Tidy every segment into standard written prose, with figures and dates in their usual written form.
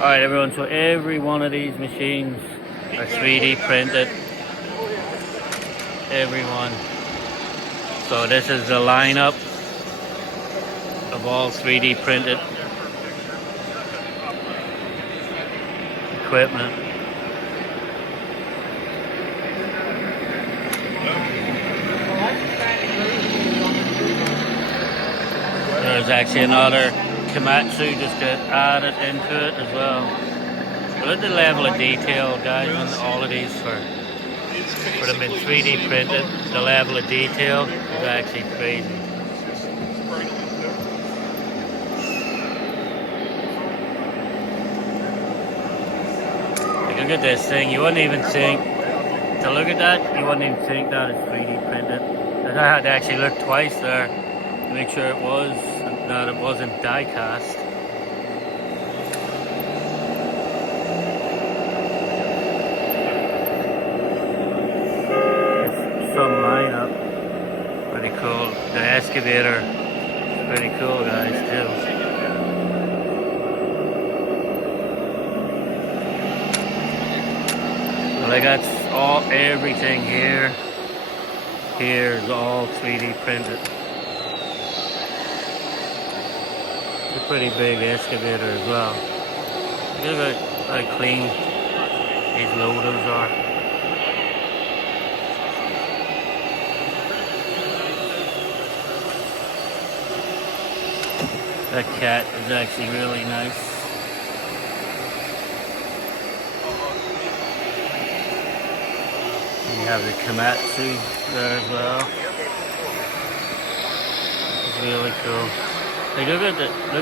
Alright everyone, so every one of these machines are 3D printed. Every one. So this is the lineup of all 3D printed equipment. There's actually another Komatsu just got added into it as well. Look at the level of detail, guys, on all of these for them being 3D printed. The level of detail is actually crazy. Like, look at this thing. You wouldn't even think, to look at that, you wouldn't even think that it's 3D printed. And I had to actually look twice there to make sure it was, that it wasn't die cast. Some lineup, pretty cool. The excavator, pretty cool, guys, too. Like that's all, everything here is all 3D printed. It's a pretty big excavator as well. Look at how clean these loaders are. That cat is actually really nice. You have the Komatsu there as well. It's really cool. Like look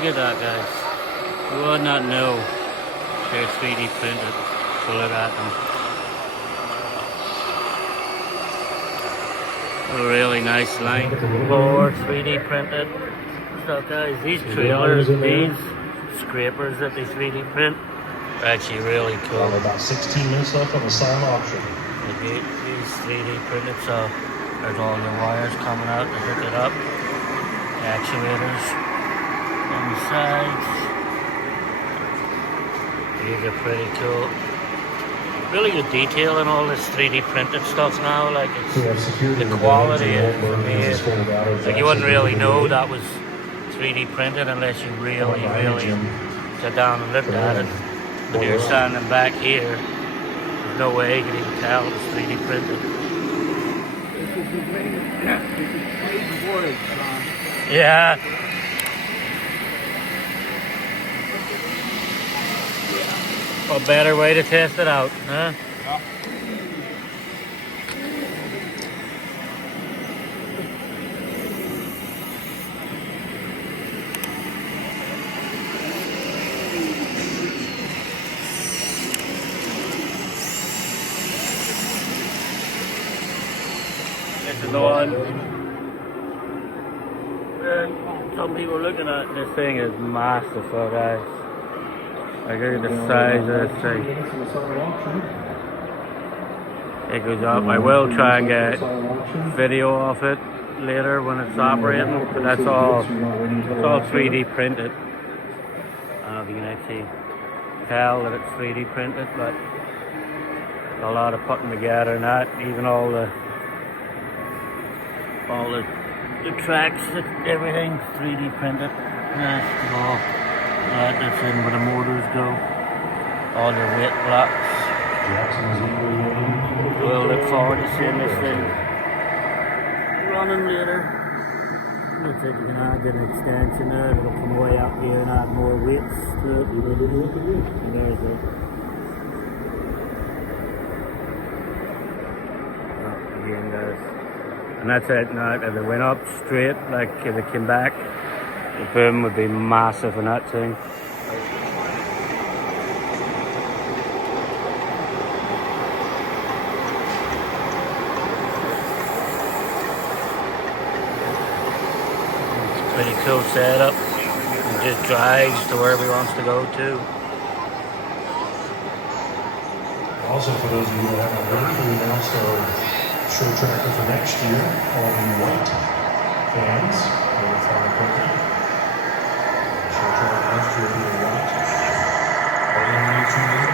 at that, guys. You would not know they're 3D printed. So look at them. A really nice line. More 3D printed. So guys, these trailers, these scrapers that they 3D print are actually really cool. About 16 minutes left on the silent auction. These 3D printed, so there's all the wires coming out to hook it up. The actuators on the sides. These are pretty cool. Really good detail in all this 3D printed stuff now. Like it's the quality is amazing. Like you wouldn't really know that was 3D printed unless you really sit down and looked at it. But you're standing back here, there's no way you could even tell it was 3D printed. Yeah. A better way to test it out, huh? Yeah. This is the one. Some people looking at this thing is massive, so guys. Like look at the size of this thing. It goes up. I will try and get video of it later when it's operating, but that's all. It's all 3D printed. I don't know if you can actually tell that it's 3D printed, but a lot of putting together and that, even all the tracks, everything 3D printed. That's in where the motors go. All your weight blocks. We'll look forward to seeing this thing running later. Looks like you can add an extension there. It'll come way up here and add more weights to it. And there's it. Again, guys. And that's it. Now, if it went up straight, like if it came back, the boom would be massive in that thing. It's a pretty cool setup. It just drives to wherever he wants to go to. Also, for those of you that haven't heard, we announced our show tracker for next year, all the white fans. We'll find a company. Show tracker next year will be white. tune in